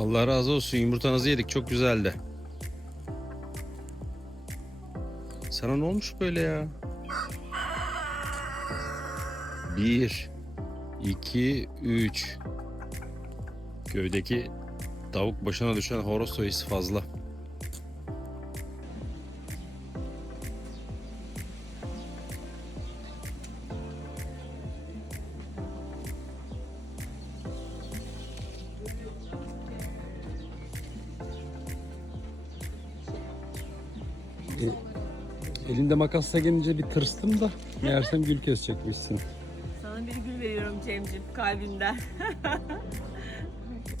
Allah razı olsun yumurtanızı yedik çok güzeldi. Sana ne olmuş böyle ya? Bir, iki, üç. Köydeki tavuk başına düşen horoz sayısı fazla. Elinde makasla gelince bir tırstım da meğersem gül kesecekmişsin. Sana bir gül veriyorum Cem'ciğim kalbimden.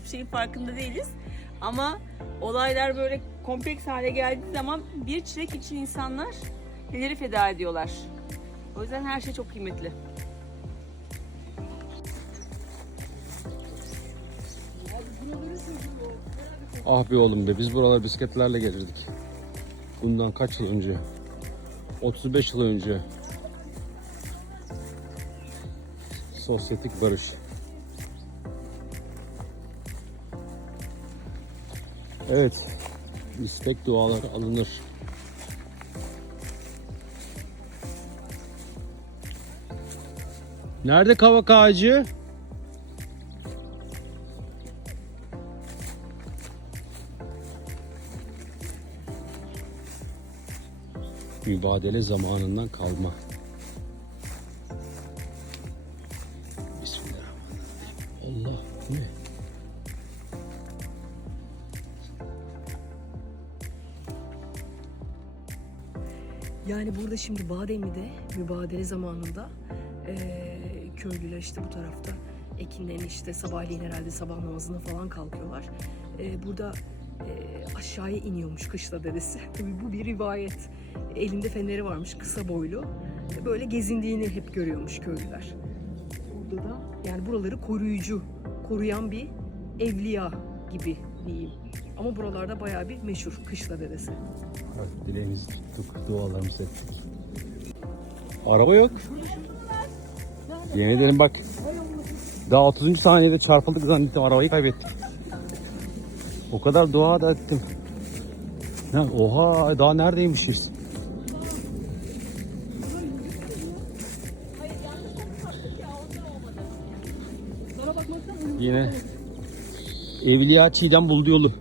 Bir şeyin farkında değiliz. Ama olaylar böyle kompleks hale geldiği zaman bir çilek için insanlar neleri feda ediyorlar. O yüzden her şey çok kıymetli. Ah be oğlum be biz buralara bisikletlerle gelirdik. Bundan kaç yıl önce? 35 yıl önce. Sosyetik barış. Evet. İstek dualar alınır. Nerede kavak ağacı? Mübadele zamanından kalma. Bismillahirrahmanirrahim. Allah ne? Yani burada şimdi Bademli'de mübadele zamanında eee, köylüler işte bu tarafta ekinlerin işte sabahleyin herhalde sabah namazına falan kalkıyorlar. Eee, burada eee, aşağıya iniyormuş kışla dedesi. Bu bir rivayet. Elinde feneri varmış kısa boylu. Böyle gezindiğini hep görüyormuş köylüler. Burada da yani buraları koruyucu, koruyan bir evliya gibi diyeyim. Ama buralarda bayağı bir meşhur kışla dedesi. Evet, dileğimizi tuttuk, dualarımızı ettik. Araba yok. Yemin ederim bak. Daha 30. saniyede çarpıldık zannettim arabayı kaybettik. O kadar dua da ettim. Ya, oha daha neredeymişiz? Yine Evliya Çiğdem buldu yolu.